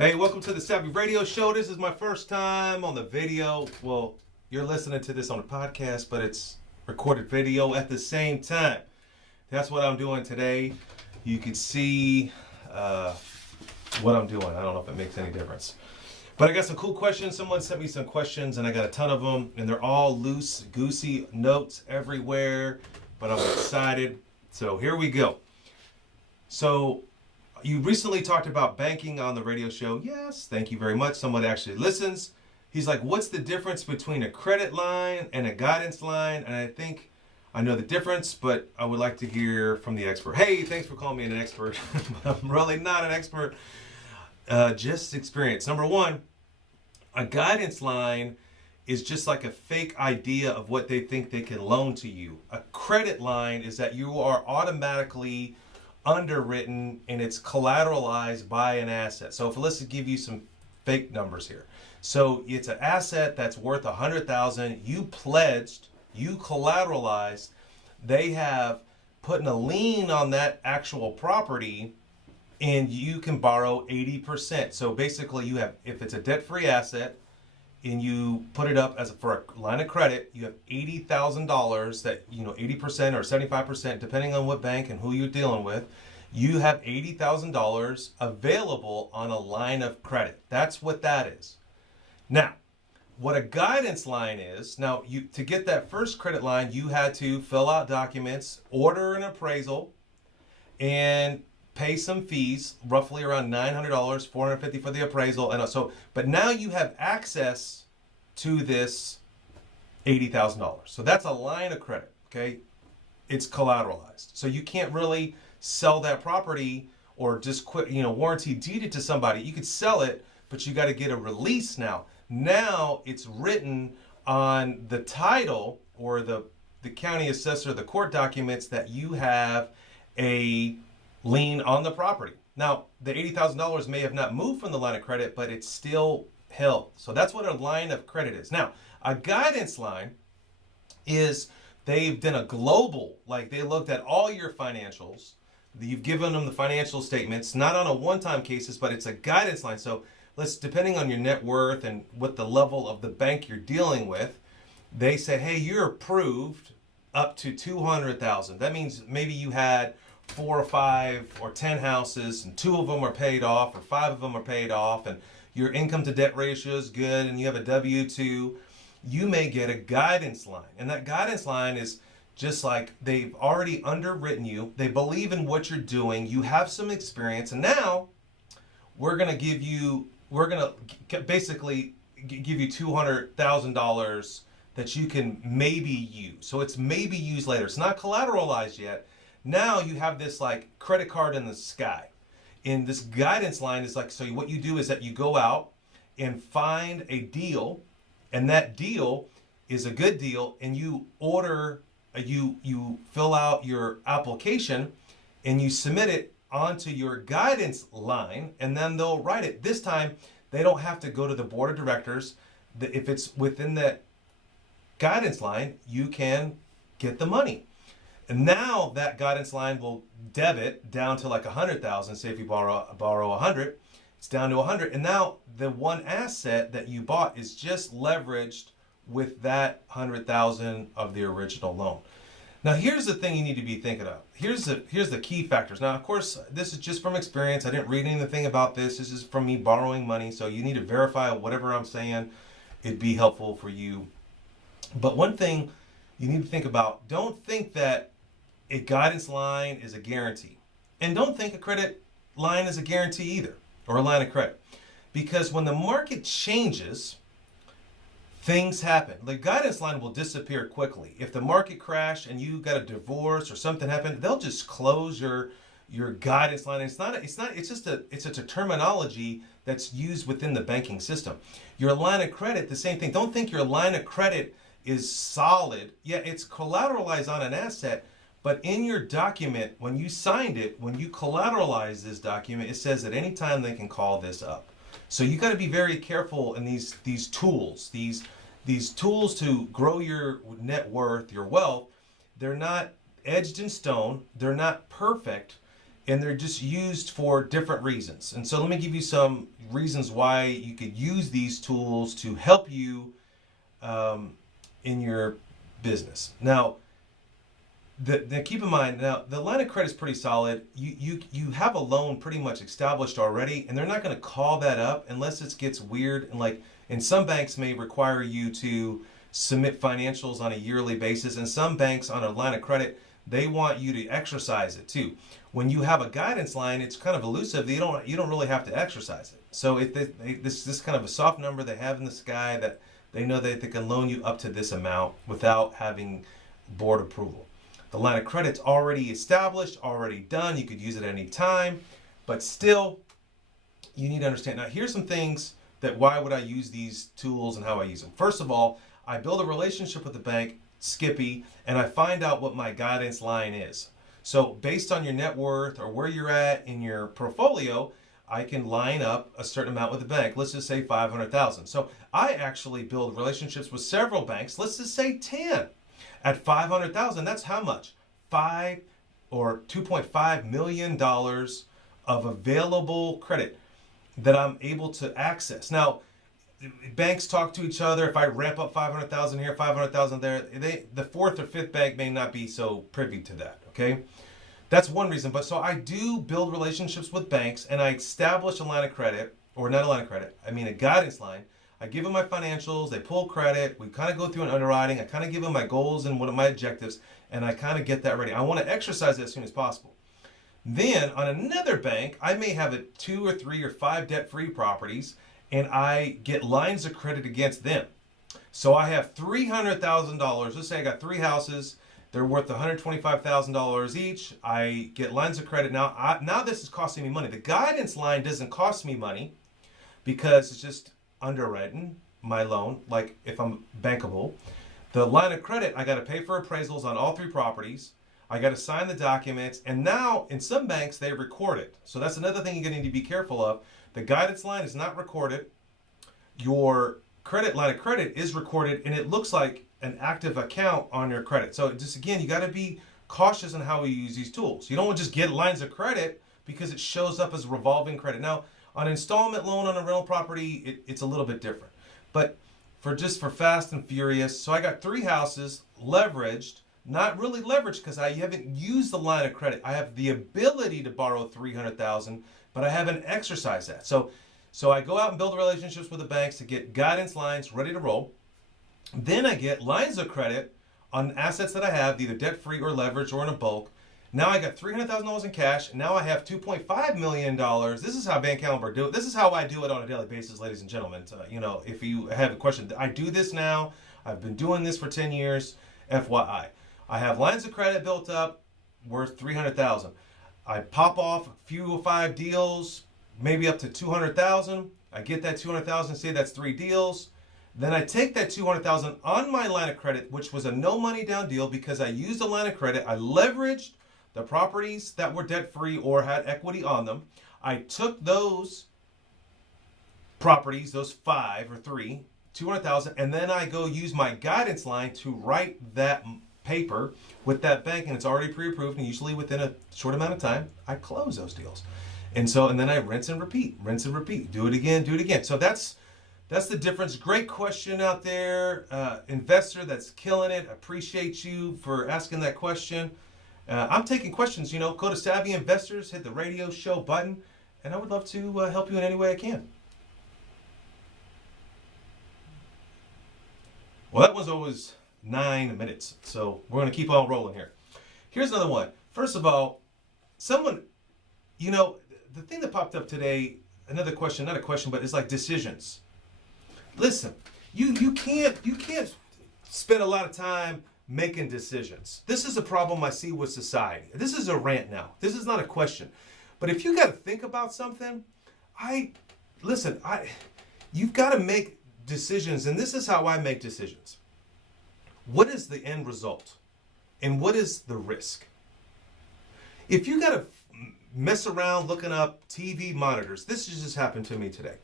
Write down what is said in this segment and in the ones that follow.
Hey, welcome to the Savvy Radio Show. This is my first time on the video. Well, you're listening to this on the podcast, but it's recorded video at the same time. That's what I'm doing today. You can see what I'm doing. I don't know if it makes any difference. But I got some cool questions. Someone sent me some questions, and I got a ton of them, and they're all loose, goosey notes everywhere, but I'm excited. So here we go. So you recently talked about banking on the radio show. Yes, thank you very much. Someone actually listens. He's like, what's the difference between a credit line and a guidance line? And I think I know the difference, but I would like to hear from the expert. Hey, thanks for calling me an expert. I'm really not an expert. Just experience. Number one, a guidance line is just like a fake idea of what they think they can loan to you. A credit line is that you are automatically underwritten and it's collateralized by an asset. So let's give you some fake numbers here. So it's an asset that's worth $100,000. You pledged, you collateralized. They have put a lien on that actual property, and you can borrow 80%. So basically, you have, if it's a debt-free asset, and you put it up as for a line of credit, you have $80,000 that, 80% or 75%, depending on what bank and who you're dealing with, you have $80,000 available on a line of credit. That's what that is. Now, what a guidance line is, to get that first credit line, you had to fill out documents, order an appraisal, and pay some fees, roughly around $900, $450 for the appraisal, but now you have access to this $80,000. So that's a line of credit, okay? It's collateralized. So you can't really sell that property or just quit, warranty deed it to somebody. You could sell it, but you got to get a release now. Now it's written on the title or the county assessor, the court documents, that you have a lien on the property. Now, the $80,000 may have not moved from the line of credit, but it's still held. So that's what a line of credit is. Now, a guidance line is they've done a global, like they looked at all your financials. You've given them the financial statements, not on a one-time cases, but it's a guidance line. So depending on your net worth and what the level of the bank you're dealing with, they say, hey, you're approved up to $200,000. That means maybe you had 4 or 5 or 10 houses, and 2 of them are paid off, or 5 of them are paid off, and your income to debt ratio is good, and you have a W-2, you may get a guidance line. And that guidance line is just like they've already underwritten you. They believe in what you're doing. You have some experience, and now we're going to basically give you $200,000 that you can maybe use. So it's maybe used later. It's not collateralized yet. Now you have this like credit card in the sky. And this guidance line is like, so what you do is that you go out and find a deal, and that deal is a good deal, and you fill out your application and you submit it onto your guidance line, and then they'll write it. This time, they don't have to go to the board of directors. If it's within that guidance line, you can get the money. And now that guidance line will debit down to like 100,000. Say if you borrow 100, it's down to 100. And now the one asset that you bought is just leveraged with that 100,000 of the original loan. Now here's the thing you need to be thinking of. Here's the key factors. Now, of course, this is just from experience. I didn't read anything about this. This is from me borrowing money. So you need to verify whatever I'm saying. It'd be helpful for you. But one thing you need to think about, don't think that a guidance line is a guarantee. And don't think a credit line is a guarantee either, or a line of credit. Because when the market changes, things happen. The guidance line will disappear quickly. If the market crashed and you got a divorce or something happened, they'll just close your guidance line. It's a terminology that's used within the banking system. Your line of credit, the same thing. Don't think your line of credit is solid. Yeah, it's collateralized on an asset, but in your document, when you signed it, when you collateralize this document, it says at any time they can call this up. So you got to be very careful in these tools, these tools to grow your net worth, your wealth. They're not edged in stone. They're not perfect. and they're just used for different reasons. And so let me give you some reasons why you could use these tools to help you in your business. Now, keep in mind, now the line of credit is pretty solid. You have a loan pretty much established already, and they're not going to call that up unless it gets weird. And like, and some banks may require you to submit financials on a yearly basis, and some banks on a line of credit, they want you to exercise it too. When you have a guidance line, it's kind of elusive. You don't really have to exercise it. So if this kind of a soft number they have in the sky that they know that they can loan you up to this amount without having board approval. The line of credit's already established, already done. You could use it any time, but still, you need to understand. Now, here's some things that why would I use these tools and how I use them. First of all, I build a relationship with the bank, Skippy, and I find out what my guidance line is. So based on your net worth or where you're at in your portfolio, I can line up a certain amount with the bank. Let's just say 500,000. So I actually build relationships with several banks. Let's just say 10. At 500,000, that's how much? $2.5 million of available credit that I'm able to access. Now, banks talk to each other. If I ramp up 500,000 here, 500,000 there, the fourth or fifth bank may not be so privy to that, okay? That's one reason. But so I do build relationships with banks, and I establish a line of credit, or not a line of credit, I mean a guidance line. I give them my financials, they pull credit, we kind of go through an underwriting, I kind of give them my goals and what are my objectives, and I kind of get that ready. I want to exercise it as soon as possible. Then on another bank, I may have 2 or 3 or 5 debt-free properties, and I get lines of credit against them. So I have $300,000. Let's say I got 3 houses. They're worth $125,000 each. I get lines of credit. Now this is costing me money. The guidance line doesn't cost me money because it's just underwritten my loan, like if I'm bankable. The line of credit, I got to pay for appraisals on all 3 properties. I got to sign the documents. And now in some banks, they record it. So that's another thing you're going to need to be careful of. The guidance line is not recorded. Your credit line of credit is recorded, and it looks like an active account on your credit. So just again, you got to be cautious on how we use these tools. You don't want to just get lines of credit because it shows up as revolving credit. Now, on an installment loan on a rental property, it's a little bit different. But for fast and furious, so I got 3 houses leveraged, not really leveraged because I haven't used the line of credit. I have the ability to borrow $300,000, but I haven't exercised that. So I go out and build relationships with the banks to get guidance lines ready to roll. Then I get lines of credit on assets that I have, either debt-free or leveraged or in a bulk. Now I got $300,000 in cash. Now I have $2.5 million. This is how VanCauwenbergh do it. This is how I do it on a daily basis, ladies and gentlemen. If you have a question, I do this now. I've been doing this for 10 years, FYI. I have lines of credit built up worth $300,000. I pop off a few or 5 deals, maybe up to $200,000. I get that $200,000, say that's 3 deals. Then I take that $200,000 on my line of credit, which was a no money down deal because I used a line of credit. I leveraged the properties that were debt-free or had equity on them. I took those properties, those 5 or 3, $200,000, and then I go use my guidance line to write that paper with that bank, and it's already pre-approved, and usually within a short amount of time, I close those deals. And then I rinse and repeat, do it again. So that's the difference. Great question out there. Investor that's killing it. Appreciate you for asking that question. I'm taking questions, go to Savvy Investors, hit the radio show button, and I would love to help you in any way I can. Well, that was always 9 minutes, so we're going to keep on rolling here. Here's another one. First of all, someone, the thing that popped up today, another question, not a question, but it's like decisions. Listen, you can't spend a lot of time making decisions. This is a problem I see with society. This is a rant now. This is not a question. But if you got to think about something, you've got to make decisions, and this is how I make decisions. What is the end result? And what is the risk? If you got to mess around looking up TV monitors, this just happened to me today.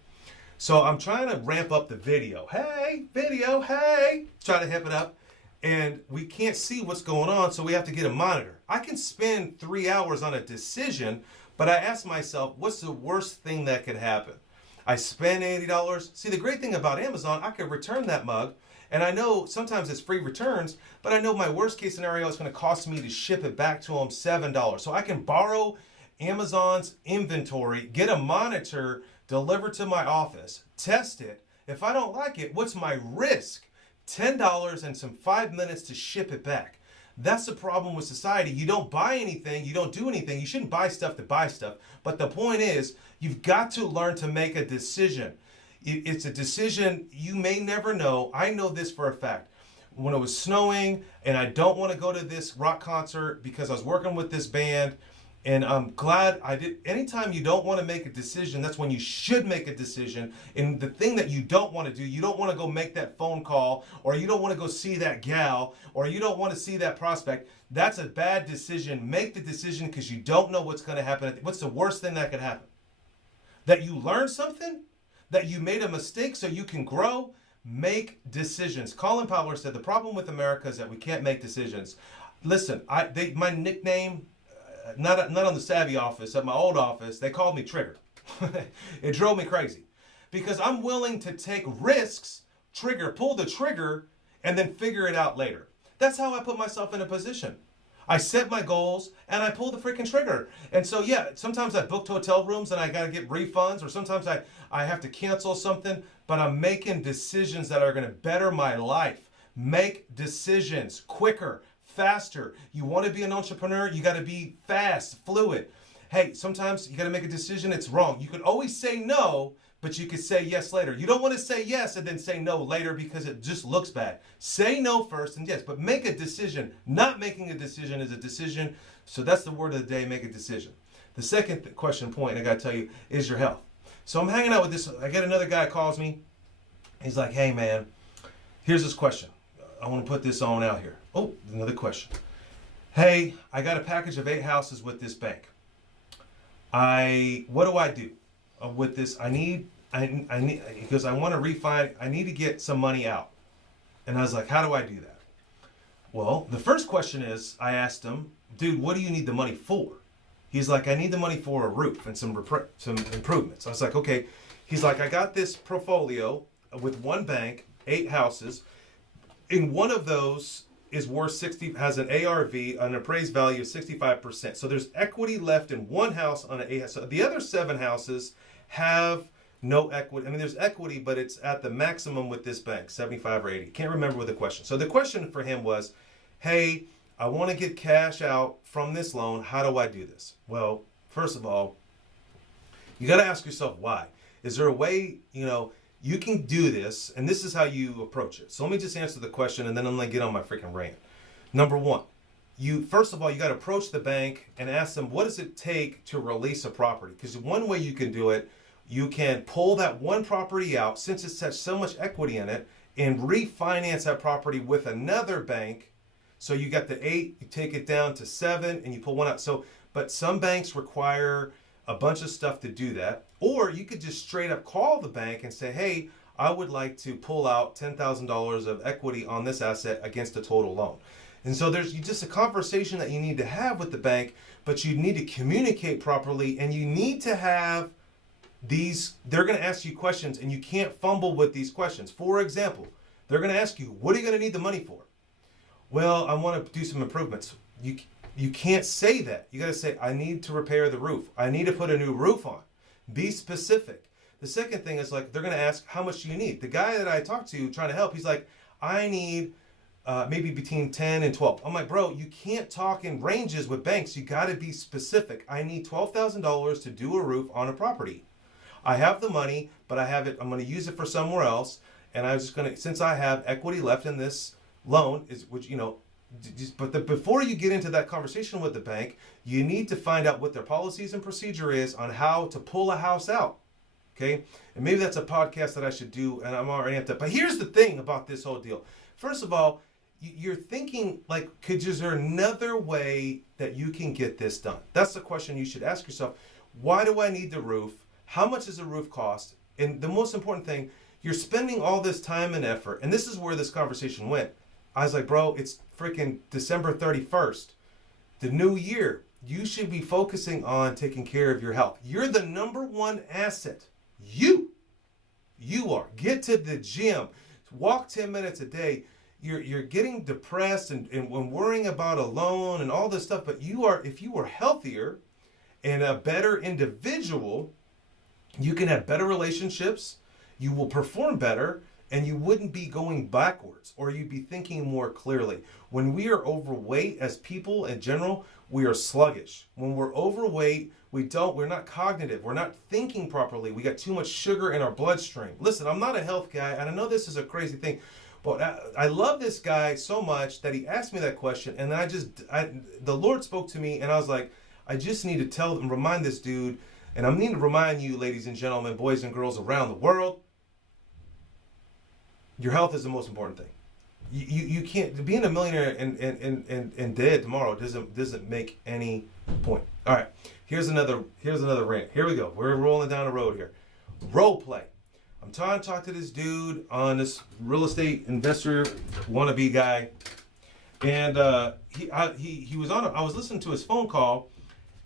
So I'm trying to ramp up the video. Hey, video, hey! Trying to hip it up. and we can't see what's going on, so we have to get a monitor. I can spend 3 hours on a decision, but I ask myself, what's the worst thing that could happen? I spend $80. See, the great thing about Amazon, I could return that mug, and I know sometimes it's free returns, but I know my worst case scenario is going to cost me to ship it back to them $7. So I can borrow Amazon's inventory, get a monitor delivered to my office, test it. If I don't like it, what's my risk? $10 and some 5 minutes to ship it back. That's the problem with society. You don't buy anything, you don't do anything. You shouldn't buy stuff to buy stuff. But the point is, you've got to learn to make a decision. It's a decision you may never know. I know this for a fact. When it was snowing and I don't want to go to this rock concert because I was working with this band, and I'm glad I did. Anytime you don't want to make a decision, that's when you should make a decision. And the thing that you don't want to do, you don't want to go make that phone call, or you don't want to go see that gal, or you don't want to see that prospect. That's a bad decision. Make the decision because you don't know what's going to happen. What's the worst thing that could happen? That you learn something? That you made a mistake so you can grow? Make decisions. Colin Powell said the problem with America is that we can't make decisions. Listen, my nickname, not on the Savvy office, at my old office, they called me Trigger. It drove me crazy because I'm willing to take risks, pull the trigger, and then figure it out later. That's how I put myself in a position. I set my goals and I pull the freaking trigger. And so, yeah, sometimes I booked hotel rooms and I got to get refunds, or sometimes I have to cancel something, but I'm making decisions that are going to better my life. Make decisions quicker, faster. You want to be an entrepreneur, you got to be fast, fluid. Hey, sometimes you got to make a decision, it's wrong. You can always say no, but you could say yes later. You don't want to say yes and then say no later because it just looks bad. Say no first and yes, but make a decision. Not making a decision is a decision. So that's the word of the day, make a decision. The second question point I got to tell you is your health. So I'm hanging out with this, I get another guy calls me. He's like, hey man, here's this question. I want to put this on out here. Oh, another question. Hey, I got a package of 8 houses with this bank. What do I do with this? I need, because I want to refinance, I need to get some money out. And I was like, how do I do that? Well, the first question is, I asked him, dude, what do you need the money for? He's like, I need the money for a roof and some improvements. I was like, okay. He's like, I got this portfolio with one bank, 8 houses. In one of those is worth 60, has an ARV, an appraised value of 65%. So there's equity left in one house on an 8 house. So the other 7 houses have no equity. I mean, there's equity, but it's at the maximum with this bank, 75 or 80. Can't remember what the question. So the question for him was, hey, I want to get cash out from this loan. How do I do this? Well, first of all, you got to ask yourself why. Is there a way, you can do this, and this is how you approach it. So let me just answer the question, and then I'm going to get on my freaking rant. Number one, first of all, you got to approach the bank and ask them, what does it take to release a property? Because one way you can do it, you can pull that one property out, since it's has so much equity in it, and refinance that property with another bank. So you got the 8, you take it down to 7, and you pull one out. So, but some banks require a bunch of stuff to do that. Or you could just straight up call the bank and say, hey, I would like to pull out $10,000 of equity on this asset against a total loan. And so there's just a conversation that you need to have with the bank, but you need to communicate properly, and you need to have they're going to ask you questions, and you can't fumble with these questions. For example, they're going to ask you, what are you going to need the money for? Well, I want to do some improvements. You can't say that. You got to say, I need to repair the roof. I need to put a new roof on. Be specific. The second thing is, like, they're going to ask, how much do you need? The guy that I talked to trying to help, he's like, I need maybe between 10 and 12. I'm like, bro, you can't talk in ranges with banks. You got to be specific. I need $12,000 to do a roof on a property. I have the money, but I have it. I'm going to use it for somewhere else. And I'm just going to, since I have equity left in this loan, but before you get into that conversation with the bank, you need to find out what their policies and procedure is on how to pull a house out. Okay? And maybe that's a podcast that I should do, and I'm already amped up. But here's the thing about this whole deal. First of all, you're thinking, like, is there another way that you can get this done? That's the question you should ask yourself. Why do I need the roof? How much does the roof cost? And the most important thing, you're spending all this time and effort, and this is where this conversation went. I was like, bro, it's freaking December 31st. The new year. You should be focusing on taking care of your health. You're the number one asset. You are. Get to the gym. Walk 10 minutes a day. You're getting depressed and worrying about a loan and all this stuff. But if you are healthier and a better individual, you can have better relationships. You will perform better. And you wouldn't be going backwards, or you'd be thinking more clearly. When we are overweight as people in general, we are sluggish. When we're overweight, we're not cognitive. We're not thinking properly. We got too much sugar in our bloodstream. Listen, I'm not a health guy, and I know this is a crazy thing, but I love this guy so much that he asked me that question, and the Lord spoke to me, and I was like, I just need to remind this dude, and I need to remind you, ladies and gentlemen, boys and girls around the world, your health is the most important thing. You can't, being a millionaire and dead tomorrow doesn't make any point. All right, here's another rant. Here we go. We're rolling down the road here. Role play. I'm trying to talk to this dude on this real estate investor wannabe guy, and he was on. I was listening to his phone call,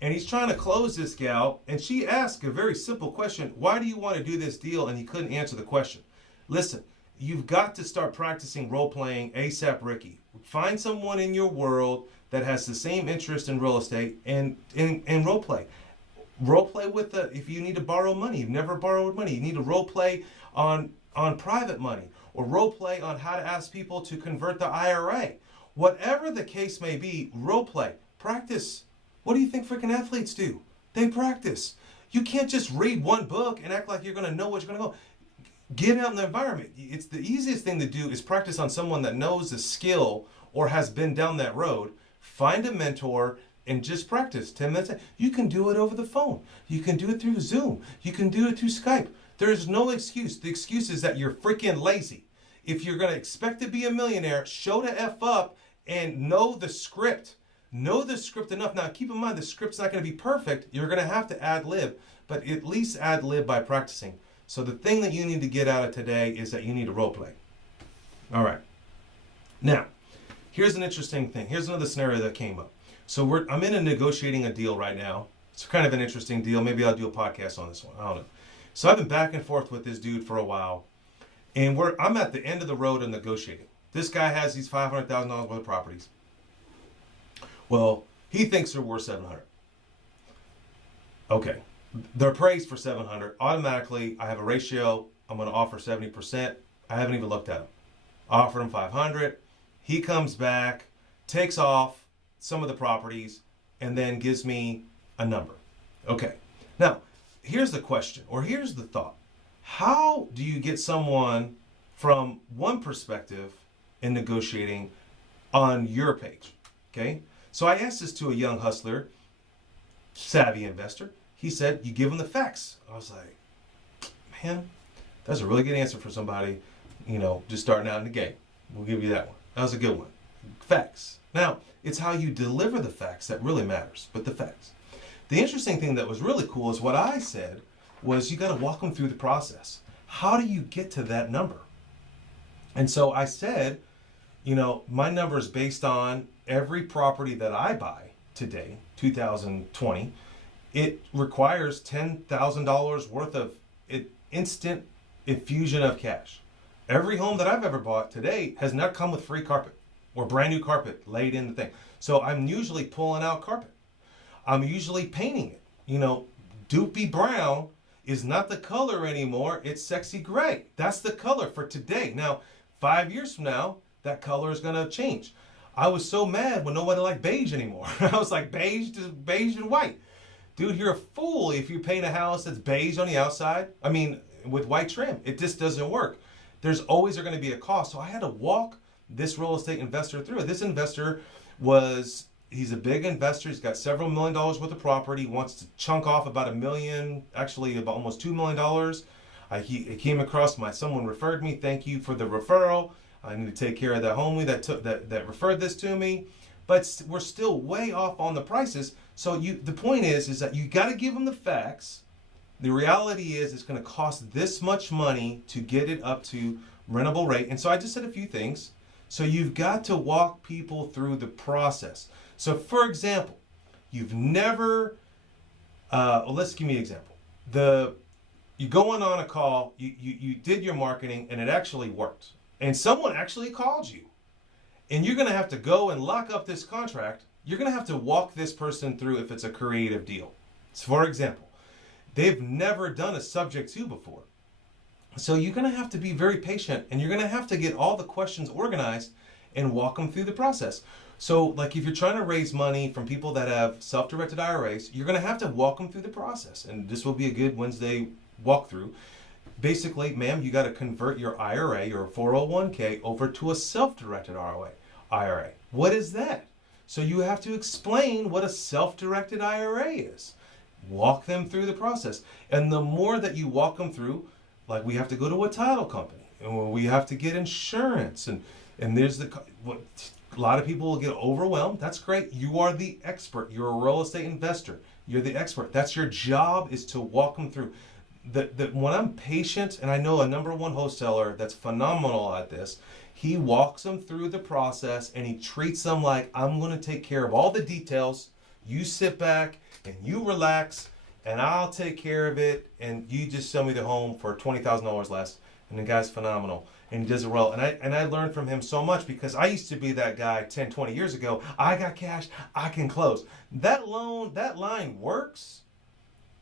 and he's trying to close this gal, and she asked a very simple question: why do you want to do this deal? And he couldn't answer the question. Listen. You've got to start practicing role-playing ASAP Ricky. Find someone in your world that has the same interest in real estate and role-play. Role-play with if you need to borrow money, you've never borrowed money, you need to role-play on private money, or role-play on how to ask people to convert the IRA. Whatever the case may be, role-play. Practice. What do you think freaking athletes do? They practice. You can't just read one book and act like you're going to know what you're going to go. Get out in the environment. It's the easiest thing to do is practice on someone that knows the skill or has been down that road. Find a mentor and just practice 10 minutes. You can do it over the phone. You can do it through Zoom. You can do it through Skype. There's no excuse. The excuse is that you're freaking lazy. If you're going to expect to be a millionaire, show the F up and know the script. Know the script enough. Now, keep in mind, the script's not going to be perfect. You're going to have to ad-lib, but at least ad-lib by practicing. So the thing that you need to get out of today is that you need to role play. All right. Now, here's an interesting thing. Here's another scenario that came up. So I'm negotiating a deal right now. It's kind of an interesting deal. Maybe I'll do a podcast on this one. I don't know. So I've been back and forth with this dude for a while, and I'm at the end of the road of negotiating. This guy has these $500,000 worth of properties. Well, he thinks they're worth $700,000. Okay. They're appraised for $700,000. Automatically, I have a ratio. I'm going to offer 70%. I haven't even looked at him. I offered him $500,000. He comes back, takes off some of the properties, and then gives me a number. Okay. Now, here's the question, or here's the thought. How do you get someone from one perspective in negotiating on your page? Okay. So I asked this to a young hustler, savvy investor. He said, you give them the facts. I was like, man, that's a really good answer for somebody, just starting out in the game. We'll give you that one. That was a good one. Facts. Now, it's how you deliver the facts that really matters, but the facts. The interesting thing that was really cool is what I said was you got to walk them through the process. How do you get to that number? And so I said, my number is based on every property that I buy today, 2020. It requires $10,000 worth of instant infusion of cash. Every home that I've ever bought today has not come with free carpet or brand new carpet laid in the thing. So I'm usually pulling out carpet. I'm usually painting it. Doopy brown is not the color anymore. It's sexy gray. That's the color for today. Now, 5 years from now, that color is going to change. I was so mad when nobody liked beige anymore. I was like, beige and white. Dude, you're a fool if you paint a house that's beige on the outside. With white trim. It just doesn't work. There's always going to be a cost. So I had to walk this real estate investor through it. This investor he's a big investor. He's got several $1 million worth of property. He wants to chunk off about $1 million, actually about almost $2 million. He came across someone referred me. Thank you for the referral. I need to take care of that homie that referred this to me. But we're still way off on the prices. So the point is that you got to give them the facts. The reality is it's going to cost this much money to get it up to rentable rate. And so I just said a few things. So you've got to walk people through the process. So for example, you've never, let's give me an example. You going on a call, you did your marketing and it actually worked. And someone actually called you. And you're going to have to go and lock up this contract. You're going to have to walk this person through if it's a creative deal. So for example, they've never done a subject to before. So you're going to have to be very patient and you're going to have to get all the questions organized and walk them through the process. So like if you're trying to raise money from people that have self-directed IRAs, you're going to have to walk them through the process. And this will be a good Wednesday walkthrough. Basically, ma'am, you got to convert your IRA, your 401k, over to a self-directed IRA. What is that? So you have to explain what a self-directed IRA is. Walk them through the process. And the more that you walk them through, like we have to go to a title company and we have to get insurance and there's a lot of people will get overwhelmed. That's great. You are the expert. You're a real estate investor. You're the expert. That's your job, is to walk them through. When I'm patient, and I know a number one wholesaler that's phenomenal at this, he walks them through the process and he treats them like, I'm going to take care of all the details. You sit back and you relax and I'll take care of it, and you just sell me the home for $20,000 less. And the guy's phenomenal and he does it well. And I learned from him so much because I used to be that guy 10, 20 years ago. I got cash, I can close. That line works,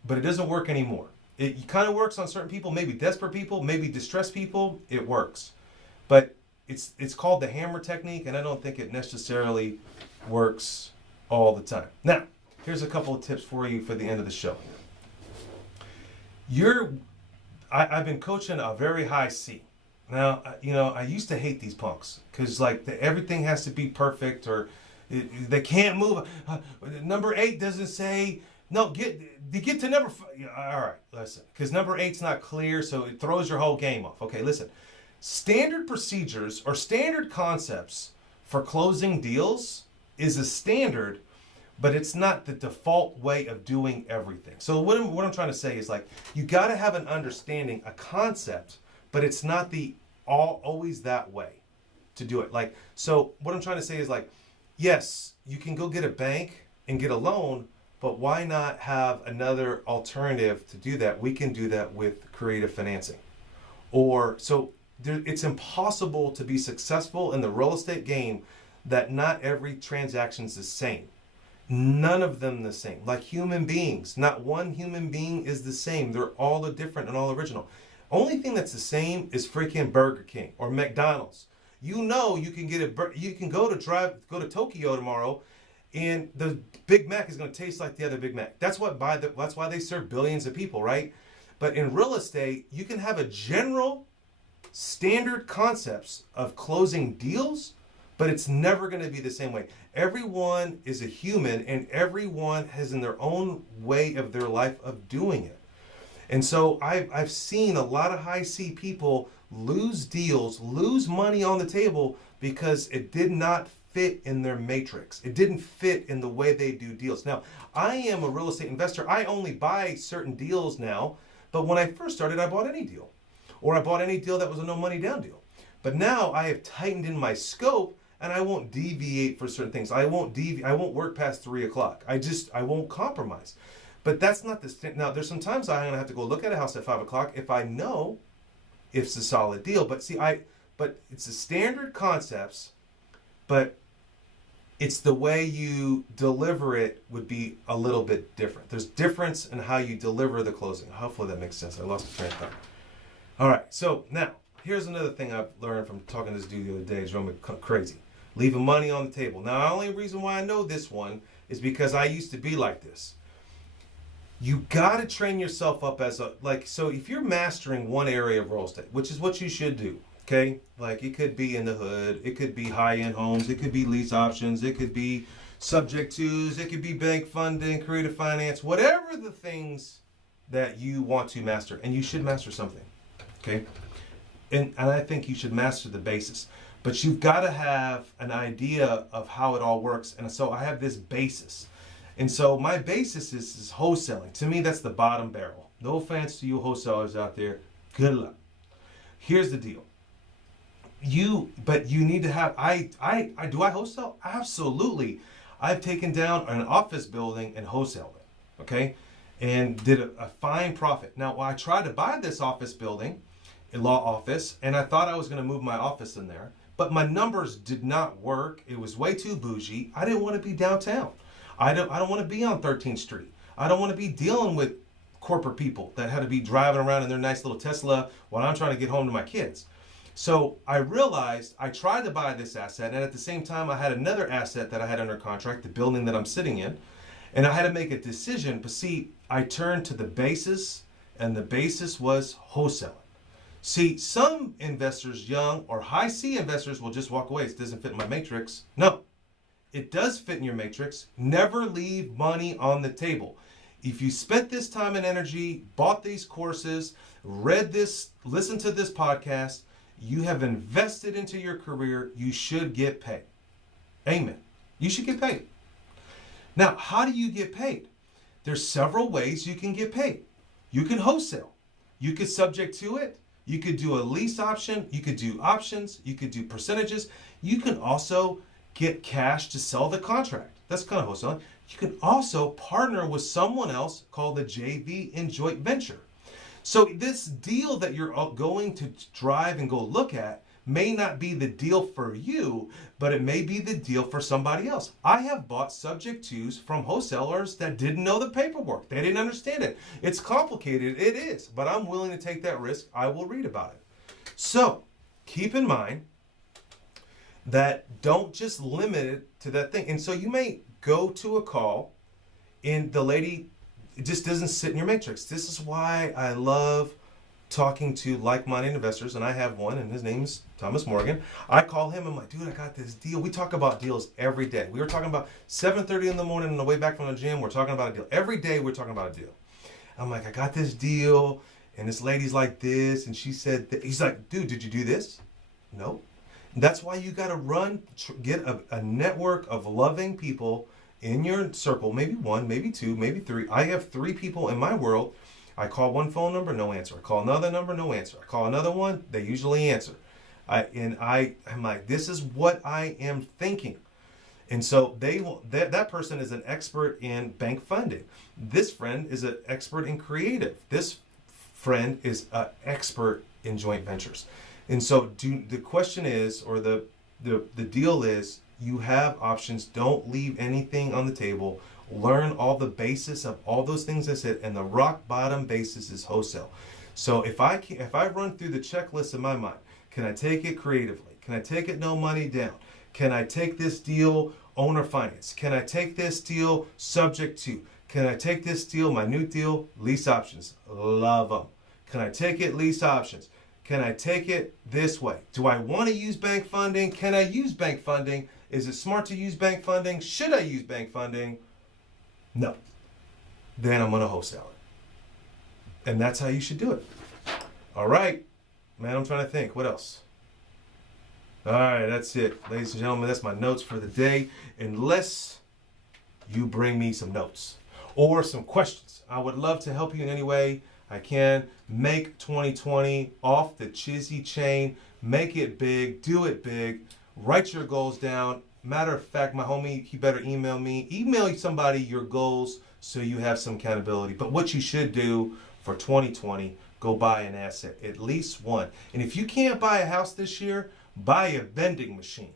but it doesn't work anymore. It kind of works on certain people, maybe desperate people, maybe distressed people. It works. But it's called the hammer technique, and I don't think it necessarily works all the time. Now, here's a couple of tips for you for the end of the show. I've been coaching a very high C. Now, I used to hate these punks because everything has to be perfect, or they can't move. Number 8 doesn't say, no, get to number 5. All right, listen, because number 8's not clear, so it throws your whole game off. Okay, listen. Standard procedures or standard concepts for closing deals is a standard, but it's not the default way of doing everything. So what I'm trying to say is, you got to have an understanding, a concept, but it's not always that way to do it. So what I'm trying to say is, yes, you can go get a bank and get a loan, but why not have another alternative to do that? We can do that with creative financing. It's impossible to be successful in the real estate game that not every transaction is the same. None of them the same. Like human beings, not one human being is the same. They're all different and all original. Only thing that's the same is freaking Burger King or McDonald's. You can go to Tokyo tomorrow, and the Big Mac is going to taste like the other Big Mac. That's why they serve billions of people, right? But in real estate, you can have a general standard concepts of closing deals, but it's never going to be the same way. Everyone is a human, and everyone has in their own way of their life of doing it. And so I've seen a lot of high C people lose deals, lose money on the table because it did not fit in their matrix. It didn't fit in the way they do deals. Now, I am a real estate investor. I only buy certain deals now, but when I first started, I bought any deal. Or I bought any deal that was a no money down deal. But now I have tightened in my scope, and I won't deviate for certain things. I won't work past 3 o'clock. I won't compromise. But that's not the now. There's some times I'm gonna have to go look at a house at 5 o'clock if I know it's a solid deal. But but it's the standard concepts, but it's the way you deliver it would be a little bit different. There's difference in how you deliver the closing. Hopefully that makes sense. I lost the train of thought. All right, so now here's another thing I've learned from talking to this dude the other day. It's drove me crazy. Leaving money on the table. Now, the only reason why I know this one is because I used to be like this. You got to train yourself up so if you're mastering one area of real estate, which is what you should do, okay? It could be in the hood, it could be high-end homes, it could be lease options, it could be subject tos, it could be bank funding, creative finance, whatever the things that you want to master, and you should master something, okay? And I think you should master the basis. But you've got to have an idea of how it all works. And so I have this basis. And so my basis is wholesaling. To me, that's the bottom barrel. No offense to you wholesalers out there. Good luck. Here's the deal. But you need to have, do I wholesale? Absolutely. I've taken down an office building and wholesaled it, okay? And did a fine profit. Now, I tried to buy this office building, a law office, and I thought I was going to move my office in there, but my numbers did not work. It was way too bougie. I didn't want to be downtown. I don't want to be on 13th Street. I don't want to be dealing with corporate people that had to be driving around in their nice little Tesla while I'm trying to get home to my kids. So I realized I tried to buy this asset, and at the same time I had another asset that I had under contract, the building that I'm sitting in, and I had to make a decision. But see, I turned to the basis, and the basis was wholesaling. See, some investors, young or high C investors, will just walk away. It doesn't fit in my matrix. No, it does fit in your matrix. Never leave money on the table. If you spent this time and energy, bought these courses, read this, listened to this podcast, you have invested into your career, you should get paid. Amen. You should get paid. Now, how do you get paid? There's several ways you can get paid. You can wholesale. You could subject to it. You could do a lease option. You could do options. You could do percentages. You can also get cash to sell the contract. That's kind of wholesaling. You can also partner with someone else called the JV in joint venture. So this deal that you're going to drive and go look at may not be the deal for you, but it may be the deal for somebody else. I have bought subject twos from wholesalers that didn't know the paperwork. They didn't understand it. It's complicated. It is, but I'm willing to take that risk. I will read about it. So keep in mind that don't just limit it to that thing. And so you may go to a call and the lady, it just doesn't sit in your matrix. This is why I love talking to like-minded investors, and I have one, and his name's Thomas Morgan. I call him, I'm like, dude, I got this deal. We talk about deals every day. We were talking about 7:30 in the morning on the way back from the gym. We're talking about a deal. Every day we're talking about a deal. I'm like, I got this deal, and this lady's like this, and she said that. He's like, dude, did you do this? No. That's why you got to get a network of loving people in your circle, maybe one, maybe two, maybe three. I have 3 people in my world. I call one phone number, no answer. I call another number, no answer. I call another one, they usually answer. I'm like, this is what I am thinking. And so that person is an expert in bank funding. This friend is an expert in creative. This friend is an expert in joint ventures. And so the question is, or the deal is, you have options. Don't leave anything on the table. Learn all the basis of all those things I said, and the rock bottom basis is wholesale. So if I run through the checklist in my mind, can I take it creatively? Can I take it no money down? Can I take this deal owner finance? Can I take this deal subject to? Can I take this deal, my new deal, lease options? Love them. Can I take it lease options? Can I take it this way? Do I want to use bank funding? Can I use bank funding? Is it smart to use bank funding? Should I use bank funding? No. Then I'm going to wholesale it. And that's how you should do it. All right. Man, I'm trying to think. What else? All right, that's it. Ladies and gentlemen, that's my notes for the day. Unless you bring me some notes or some questions. I would love to help you in any way I can. Make 2020 off the chizzy chain. Make it big. Do it big. Write your goals down. Matter of fact, my homie, he better email me. Email somebody your goals so you have some accountability. But what you should do for 2020, go buy an asset, at least one. And if you can't buy a house this year, buy a vending machine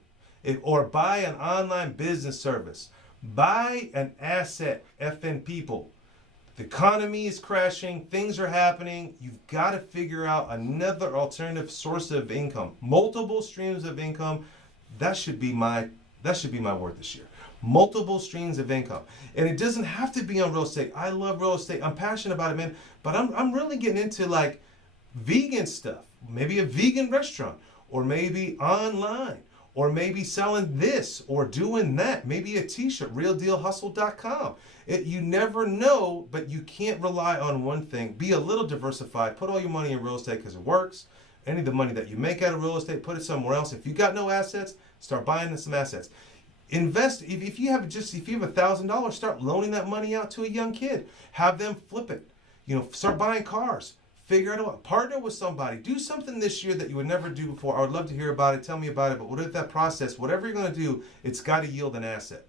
or buy an online business service. Buy an asset, effing people. The economy is crashing. Things are happening. You've got to figure out another alternative source of income. Multiple streams of income. That should be my word this year. Multiple streams of income. And it doesn't have to be on real estate. I love real estate. I'm passionate about it, man. But I'm really getting into like vegan stuff. Maybe a vegan restaurant, or maybe online, or maybe selling this or doing that. Maybe a t-shirt, realdealhustle.com. You never know, but you can't rely on one thing. Be a little diversified. Put all your money in real estate because it works. Any of the money that you make out of real estate, put it somewhere else. If you got no assets, start buying some assets. Invest. If you have $1,000, start loaning that money out to a young kid. Have them flip it. Start buying cars. Figure it out. Partner with somebody. Do something this year that you would never do before. I would love to hear about it. Tell me about it. But with that process, whatever you're going to do, it's got to yield an asset.